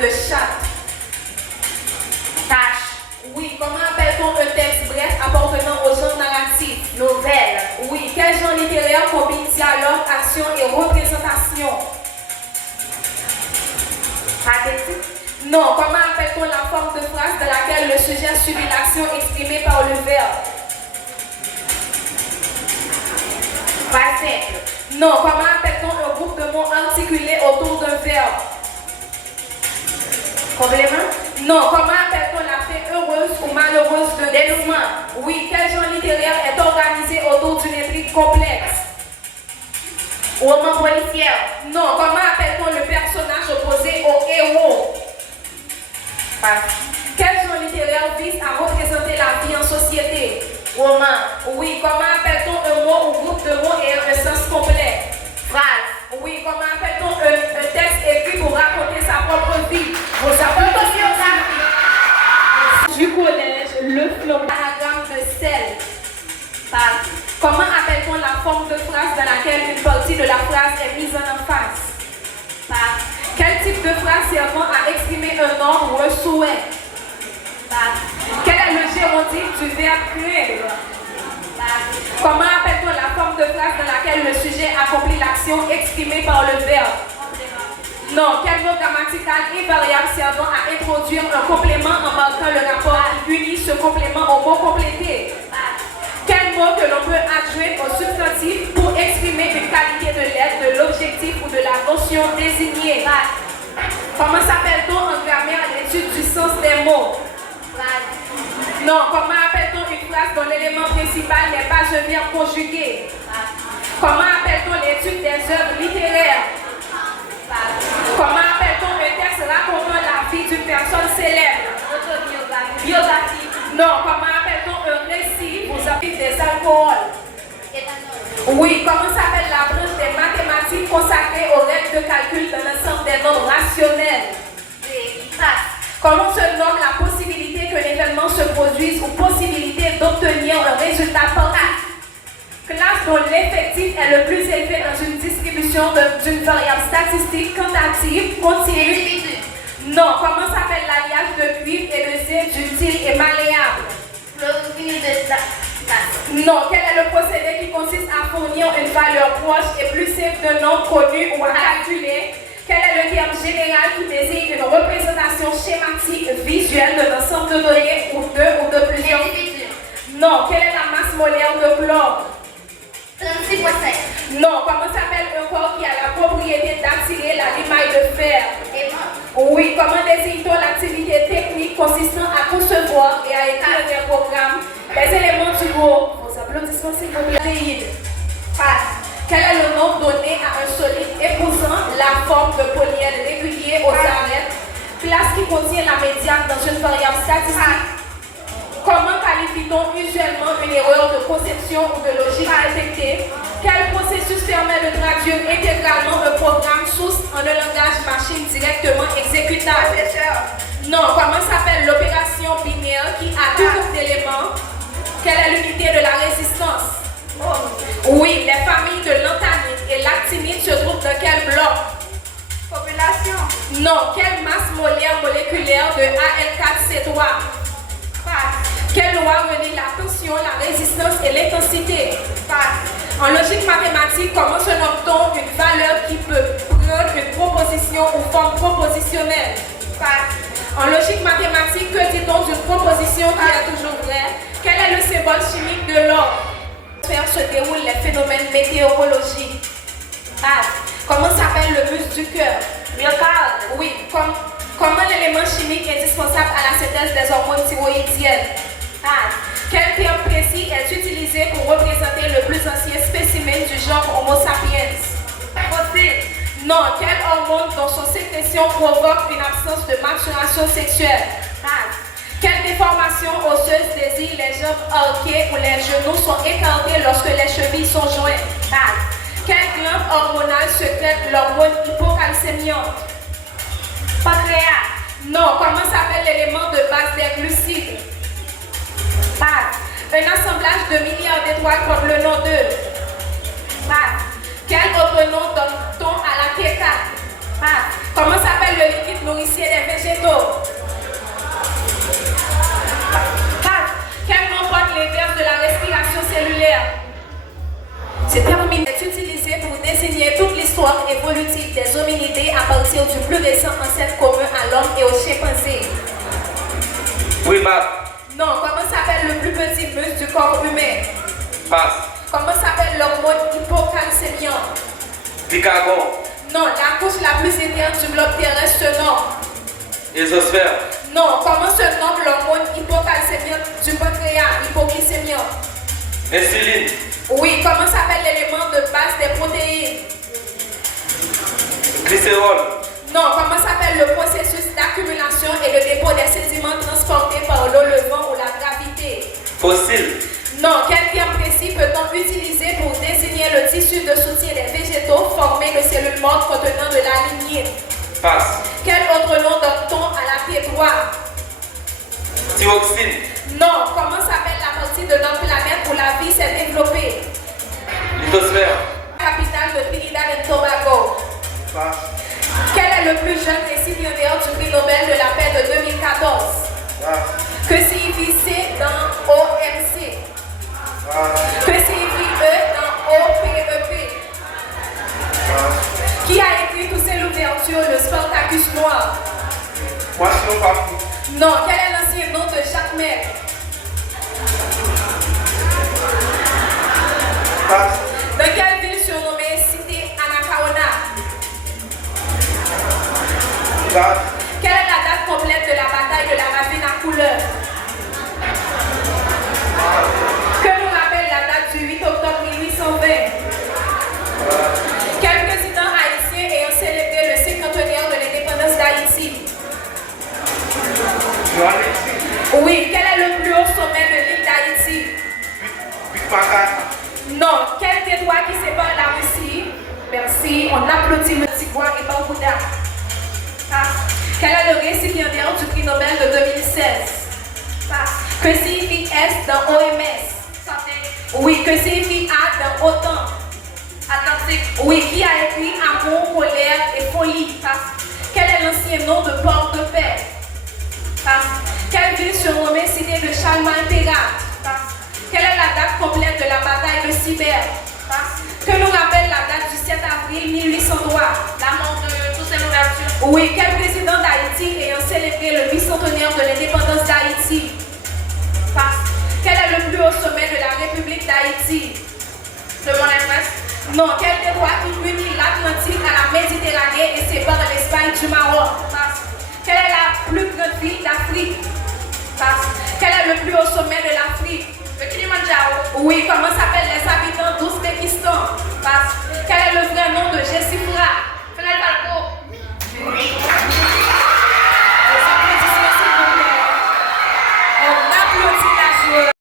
de chatte. Tâche. Oui, comment appelle-t-on un texte bref appartenant au genre narratif? Nouvelle. Oui, quel genre littéraire combine dialogue, action et représentation? Pathétique. Non, comment appelle-t-on la forme de phrase dans laquelle le sujet subit l'action exprimée par le verbe? Pas simple. Non, comment appelle-t-on un groupe de mots articulés autour d'un verbe? Complément. Non, comment appelle-t-on la fin heureuse ou malheureuse d'un Dénouement. Oui, quel genre littéraire est organisé autour d'une intrigue complexe? Roman policier. Non, comment appelle-t-on le personnage opposé au héros? Quel genre littéraire vise à représenter la vie en société? Roman. Oui, comment appelle-t-on un mot ou groupe de mots ayant un sens complet? Phrase. Oui, comment appelle-t-on un texte écrit pour raconter sa propre vie? Vos Autobiographie. du collège, le paragramme de sel. Comment appelle-t-on la forme de phrase dans laquelle une partie de la phrase est mise en emphase? Quel type de phrase servant à exprimer un ordre ou un souhait? Quel est le gérontique du verbe craindre? Comment appelle-t-on la forme de phrase dans laquelle le sujet accomplit l'action exprimée par le verbe? Non, quel mot grammatical invariable servant à introduire un complément en marquant le rapport qui unit ce complément au mot complété? Quel mot que l'on peut adjoindre au substantif pour exprimer une qualité de l'être, de l'objectif ou de la notion désignée? Comment s'appelle-t-on en grammaire l'étude du sens des mots? Non, comment appelle-t-on une phrase dont l'élément principal n'est pas un verbe conjugué? Comment appelle-t-on l'étude des œuvres littéraires? Comment appelle-t-on un texte racontant la vie d'une personne célèbre? Autobiographie. Biographie. Non, comment appelle-t-on un récit aux habits des alcools? Éthanol. Oui, comment s'appelle la branche des mathématiques consacrée aux règles de calcul dans l'ensemble des nombres rationnels? Comment se nomme la possibilité qu'un événement se produise ou possibilité d'obtenir un résultat parfait? Classe dont l'effectif est le plus élevé dans une distribution d'une variable statistique quantitative continue. Individu. Non, comment s'appelle l'alliage de cuivre et de zinc d'utile et malléable? Chlorophylle de tasse. Non, quel est le procédé qui consiste à fournir une valeur proche et plus simple d'un nombre connu ou à calculer? Quel est le terme général qui désigne une représentation schématique visuelle d'un ensemble de données ou de plusieurs? Individu. Non, quelle est la masse molaire de chlore? 36,5. Non, comment s'appelle un corps qui a la propriété d'attirer la limaille de fer? Aimant. Oui, comment désigne-t-on l'activité technique consistant à concevoir et à écrire des programmes? Les éléments du mot. Vos applaudissements s'il vous plaît. Quel est le nombre donné à un solide épousant la forme de polyèdre régulier aux arêtes, classe qui contient la médiane dans une variable statistique? Comment qualifie-t-on usuellement une erreur de conception ou de logique affectée? Quel processus permet de traduire intégralement un programme source en un langage machine directement exécutable? Non, comment s'appelle l'opération binaire qui a deux groupes d'éléments? Quelle est l'unité de la résistance? Oui, les familles de l'antamide et l'actinide se trouvent dans quel bloc? Population. Non, quelle masse molaire moléculaire de Al4C3? Quelle loi relie la tension, la résistance et l'intensité? En logique mathématique, comment se nomme-t-on une valeur qui peut prendre une proposition ou forme propositionnelle? En logique mathématique, que dit-on d'une proposition qui est toujours vraie? Quel est le symbole chimique de l'ordre? Se déroulent les phénomènes météorologiques. Comment s'appelle le muscle du cœur? Myocarde. Oui, comment l'élément chimique est indispensable à la synthèse des hormones thyroïdiennes? Quel terme précis est utilisé pour représenter le plus ancien spécimen du genre Homo sapiens? Fossile. Non, quelle hormone dont son sécrétion provoque une absence de maturation sexuelle? Quelle déformation osseuse désire les jambes arquées ou les genoux sont écartés lorsque les chevilles sont jointes? Quelle glande hormonale secrète l'hormone hypocalcémiante? Pancréas. Non, comment s'appelle l'élément de base des glucides? Un assemblage de milliards d'étoiles porte le nom de? Quel autre nom donne-t-on à la K4? Comment s'appelle le liquide nourricier des plus récent ancêtre commun à l'homme et aux chimpanzés? Oui, Bob. Non. Comment s'appelle le plus petit muscle du corps humain? Passe. Comment s'appelle l'hormone hypocalcémiante? Picagon. Non. La couche la plus éteinte du globe terrestre se nomme? Ésosphère. Non. Comment se nomme l'hormone hypocalcémiante du pancréas, hypoglycémiante? Insuline. Oui. Comment s'appelle l'élément de base des protéines? Glycérol. Non. Comment s'appelle le processus d'accumulation et de dépôt des sédiments transportés par l'eau, le vent ou la gravité? Fossile. Non. Quel terme précis peut-on utiliser pour désigner le tissu de soutien des végétaux formé de cellules mortes contenant de la lignine? Passe. Quel autre nom donne-t-on à la pierre noire? Thyroxine. Non. Comment s'appelle la partie de notre planète où la vie s'est développée? Lithosphère. Capitale de Trinidad et Tobago. Passe. Quel est le plus jeune récipiendaire du prix Nobel de la paix de 2014? Passe. Que signifie C dans OMC? Passe. Que signifie E dans OPEP? Passe. Qui a écrit Toussaint l'ouverture, le Spartacus noir? Poisson papou. Non. Quel est l'ancien nom de Jacques Maigre? Passe. Dans quelle ville surnommée Cité Anacaona? Passe. Quelle est la date complète de la bataille de la ravine à couleur? Que nous rappelle la date du 8 octobre 1820? Quel président haïtien ayant célébré le cinquantenaire de l'indépendance d'Haïti? Oui. Quel est le plus haut sommet de l'île d'Haïti? Non. Quel territoire qui sépare la Russie? Merci. On applaudit le Tigouan et Bangouda. Quel est le récipiendaire du prix Nobel de 2016? Que signifie S dans OMS? Santé. Oui. Que signifie A dans OTAN? Atlantique. Oui. Qui a écrit Amour, colère et folie? Quel est l'ancien nom de port de paix? Quelle ville surnommée Cité de Charlemagne-Pérat? Quelle est la date complète de la bataille de Cyber? Que nous rappelle la date du 7 avril 1803? La mort de Toussaint l'ouverture. Oui. Quel président d'Haïti ayant célébré le bicentenaire de l'indépendance d'Haïti? Quel est le plus haut sommet de la République d'Haïti? Le Mont Everest. Non. Quel territoire qui unit l'Atlantique à la Méditerranée et sépare l'Espagne du Maroc? Quelle est la plus grande ville d'Afrique? Quel est le plus haut sommet de l'Afrique? Le Kilimanjaro. Oui. Comment